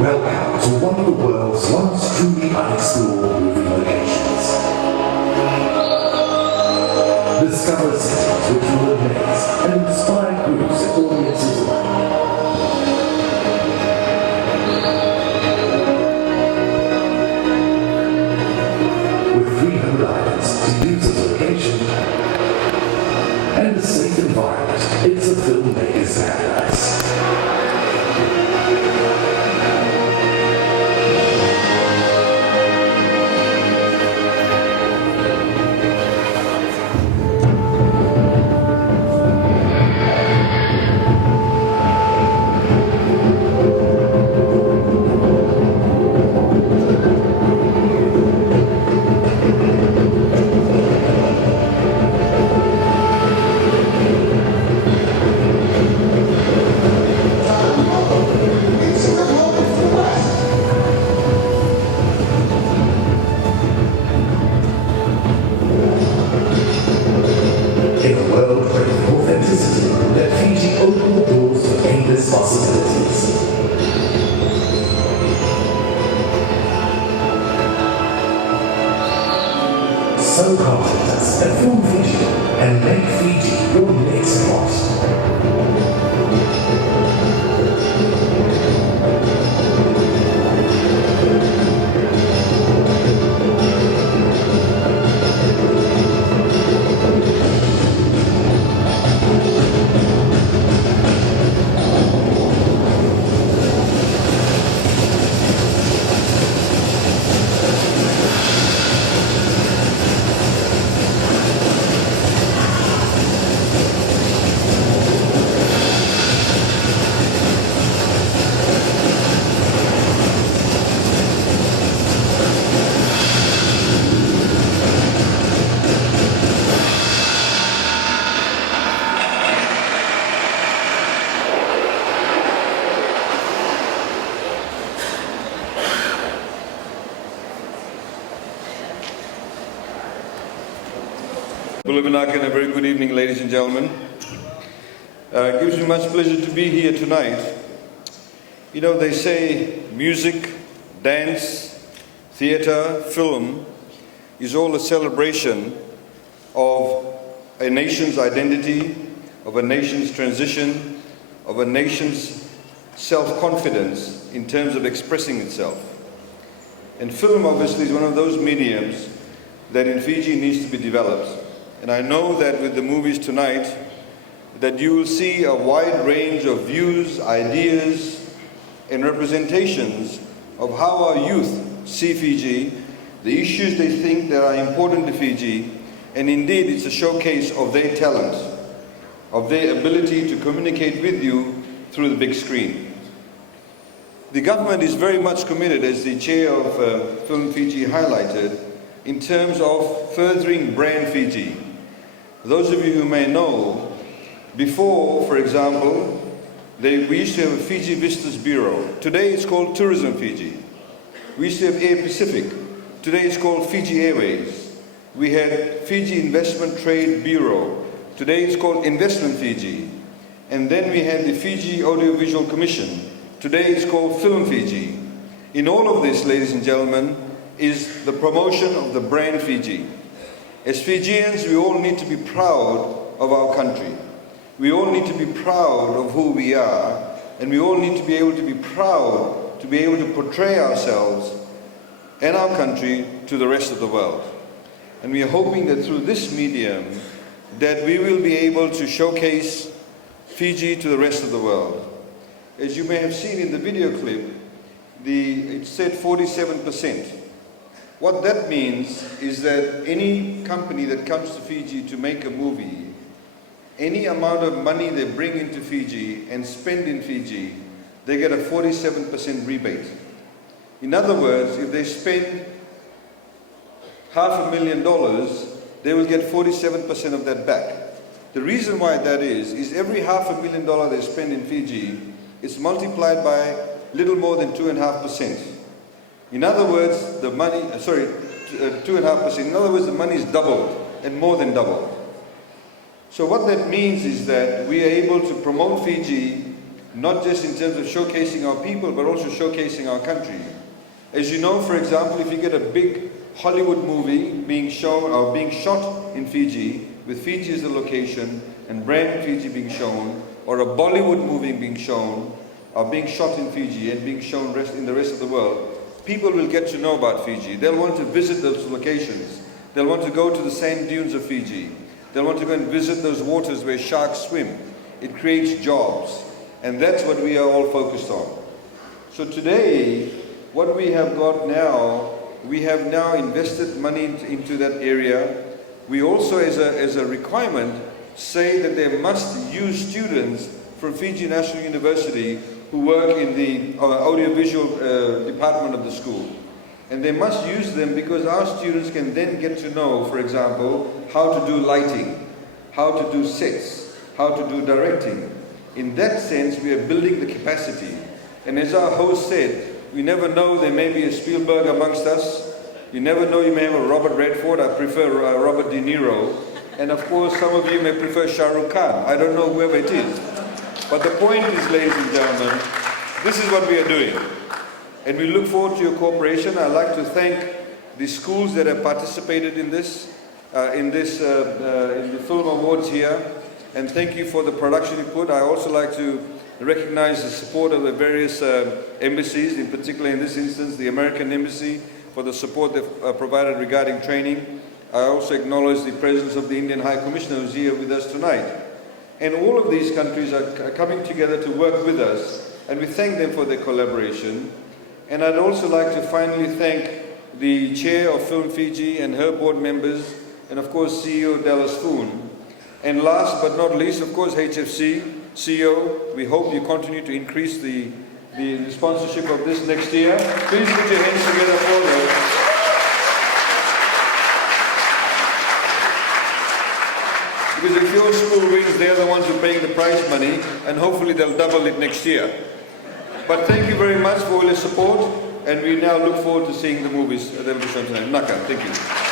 Welcome to one of the world's once truly unexplored movie locations. Discover cities which will amaze and inspire groups and audiences alike. With 300 islands to use as a location and a safe environment, it's a filmmaker's paradise. In a world craving authenticity, let Fiji open the doors to endless possibilities. So contact us at Film Fiji and make Fiji your next spot. Bulabanak, and a very good evening, ladies and gentlemen. It gives me much pleasure to be here tonight. You know, they say music, dance, theatre, film is all a celebration of a nation's identity, of a nation's transition, of a nation's self-confidence in terms of expressing itself. And film, obviously, is one of those mediums that in Fiji needs to be developed. And I know that with the movies tonight, that you will see a wide range of views, ideas, and representations of how our youth see Fiji, the issues they think that are important to Fiji, and indeed it's a showcase of their talent, of their ability to communicate with you through the big screen. The government is very much committed, as the chair of Film Fiji highlighted, in terms of furthering brand Fiji. Those of you who may know, before, for example, we used to have a Fiji Vistas Bureau. Today it's called Tourism Fiji. We used to have Air Pacific. Today it's called Fiji Airways. We had Fiji Investment Trade Bureau. Today it's called Investment Fiji. And then we had the Fiji Audiovisual Commission. Today it's called Film Fiji. In all of this, ladies and gentlemen, is the promotion of the brand Fiji. As Fijians, we all need to be proud of our country. We all need to be proud of who we are, and we all need to be able to be proud to be able to portray ourselves and our country to the rest of the world. And we are hoping that through this medium that we will be able to showcase Fiji to the rest of the world. As you may have seen in the video clip, it said 47%. What that means is that any company that comes to Fiji to make a movie, any amount of money they bring into Fiji and spend in Fiji, they get a 47% rebate. In other words, if they spend $500,000, they will get 47% of that back. The reason why that is every $500,000 they spend in Fiji is multiplied by little more than 2.5%. In other words, the money, 2.5%. In other words, the money is doubled and more than doubled. So what that means is that we are able to promote Fiji not just in terms of showcasing our people, but also showcasing our country. As you know, for example, if you get a big Hollywood movie being shown or being shot in Fiji, with Fiji as the location and brand Fiji being shown, or a Bollywood movie being shown, or being shot in Fiji and being shown in the rest of the world, people will get to know about Fiji. They'll want to visit those locations. They'll want to go to the sand dunes of Fiji. They'll want to go and visit those waters where sharks swim. It creates jobs. And that's what we are all focused on. So today, what we have got now, we have now invested money into that area. We also, as a requirement, say that they must use students from Fiji National University who work in the audiovisual department of the school. And they must use them because our students can then get to know, for example, how to do lighting, how to do sets, how to do directing. In that sense, we are building the capacity. And as our host said, we never know, there may be a Spielberg amongst us. You never know, you may have a Robert Redford. I prefer Robert De Niro. And of course, some of you may prefer Shah Rukh Khan. I don't know whoever it is. But the point is, ladies and gentlemen, this is what we are doing. And we look forward to your cooperation. I'd like to thank the schools that have participated in this, in the film awards here. And thank you for the production you put. I also like to recognize the support of the various embassies, in particular in this instance, the American Embassy, for the support they've provided regarding training. I also acknowledge the presence of the Indian High Commissioner who's here with us tonight. And all of these countries are coming together to work with us, and we thank them for their collaboration. And I'd also like to finally thank the chair of Film Fiji and her board members, and of course CEO Dallas Foon. And last but not least, of course, HFC, CEO, we hope you continue to increase the sponsorship of this next year. Please put your hands together for them. Because if your school wins, they're the ones who are paying the prize money, and hopefully they'll double it next year. But thank you very much for all your support, and we now look forward to seeing the movies that will be shown tonight. Naka, thank you.